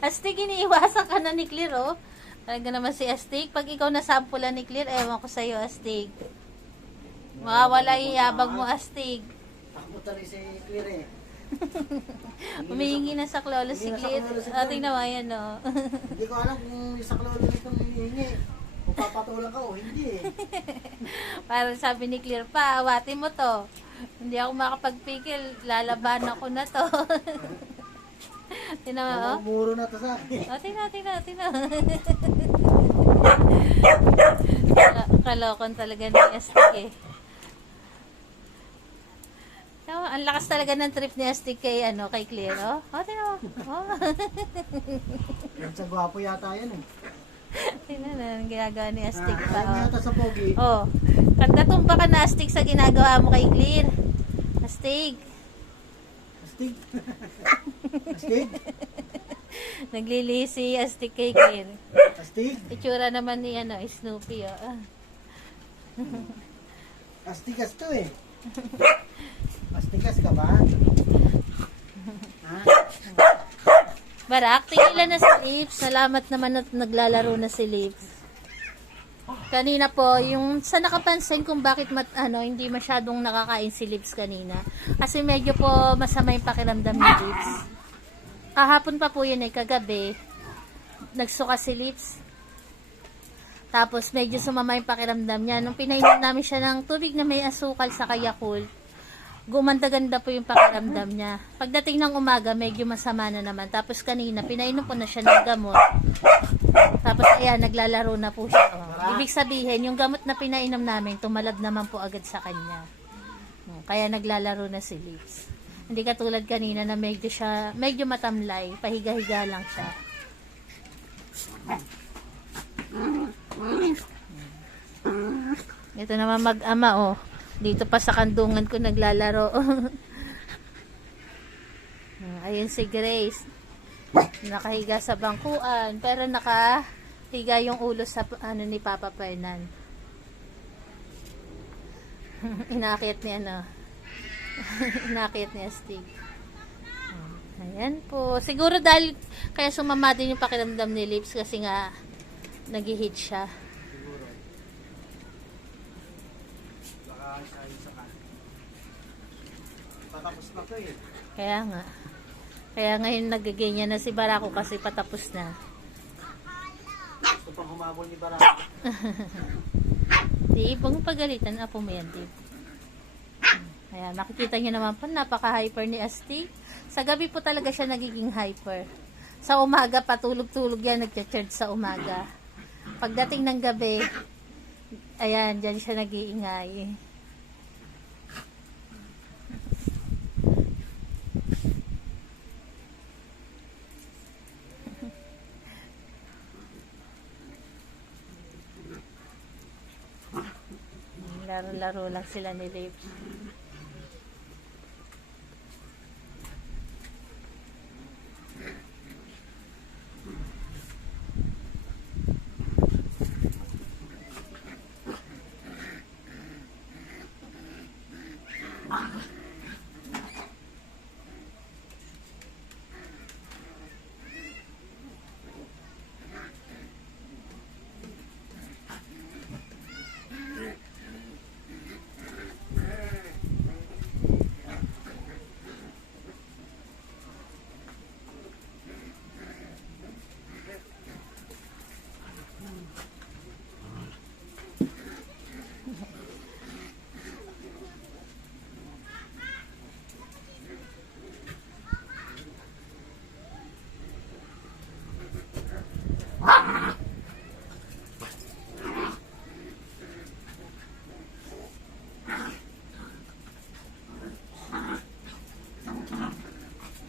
Astig, iniiwasan ka na ni Clear, oh. Talaga naman si Astig. Pag ikaw nasampulan ni Clear, ewan ko sa'yo, Astig. Mawawala yung yabang mo, Astig. Ako tali si Clear eh. Humihingi na sa klolo si Clear. O, tingnan mo, yan, oh. Hindi ko alam kung sa klolo nitong hinihingi. Kung papatulang ka o hindi eh. Parang sabi ni Clear, pa, awatin mo to. Hindi ako makapagpigil. Lalabanan ko na to. Tingnan mo, oh. Muro na to sa akin. O, tingnan. Kalokon talaga ni Astig, eh. No, ang lakas talaga ng trip ni Astig kay, kay Clear, oh. O, tingnan mo. Oh. Sa gwapo yata yan eh. Tingnan na, ang ginagawa ni Astig pa, Ayaw oh. yata sa pogi. Oh, katatumba ka na, Astig, sa ginagawa mo kay Clear. Astig. Astig. Astig. Naglilisi Astig kay Clear. Astig. Itsura naman ni Snoopy, oh. Astigas to eh. Astigas ka ba? Ha? Barak, tigilan na si Lips. Salamat naman at naglalaro na si Lips. Kanina po, yung sa nakapansin kung bakit hindi masyadong nakakain si Lips kanina. Kasi medyo po masama yung pakiramdam ni Lips. Kahapon pa po yun kagabi. Nagsuka si Lips. Tapos medyo sumama yung pakiramdam niya. Nung pinainom namin siya ng tubig na may asukal sa Yakult, gumanda-ganda po yung pakiramdam niya. Pagdating ng umaga, medyo masama na naman. Tapos kanina, pinainom ko na siya ng gamot. Tapos ayan, naglalaro na po siya. Oh. Ibig sabihin, yung gamot na pinainom namin, tumalab naman po agad sa kanya. Kaya naglalaro na si Lips. Hindi katulad kanina na medyo matamlay. Pahiga-higa lang siya. Ito naman mag-ama, oh. Dito pa sa kandungan ko naglalaro. Ayun si Grace. Nakahiga sa bangkuan. Pero nakahiga yung ulo sa ni Papa Fernan. Inakit ni Inakit ni Astig. Ayan po. Siguro dahil kaya sumama din yung pakiramdam ni Lips kasi nga nag-hit siya. Patapos na to eh. Kaya nga. Kaya ngayon nagaganyan na si Barako kasi patapos na. Gusto pang humabol ni Barako. Di, ibang pagalitan. Apo mo yan, Dave. Ayan, makikita nyo naman po, napaka-hyper ni Astig. Sa gabi po talaga siya nagiging hyper. Sa umaga, patulog-tulog yan, nagcha-charge sa umaga. Pagdating ng gabi, ayan, dyan siya nag-iingay. Laro-laro lang sila ni Lips.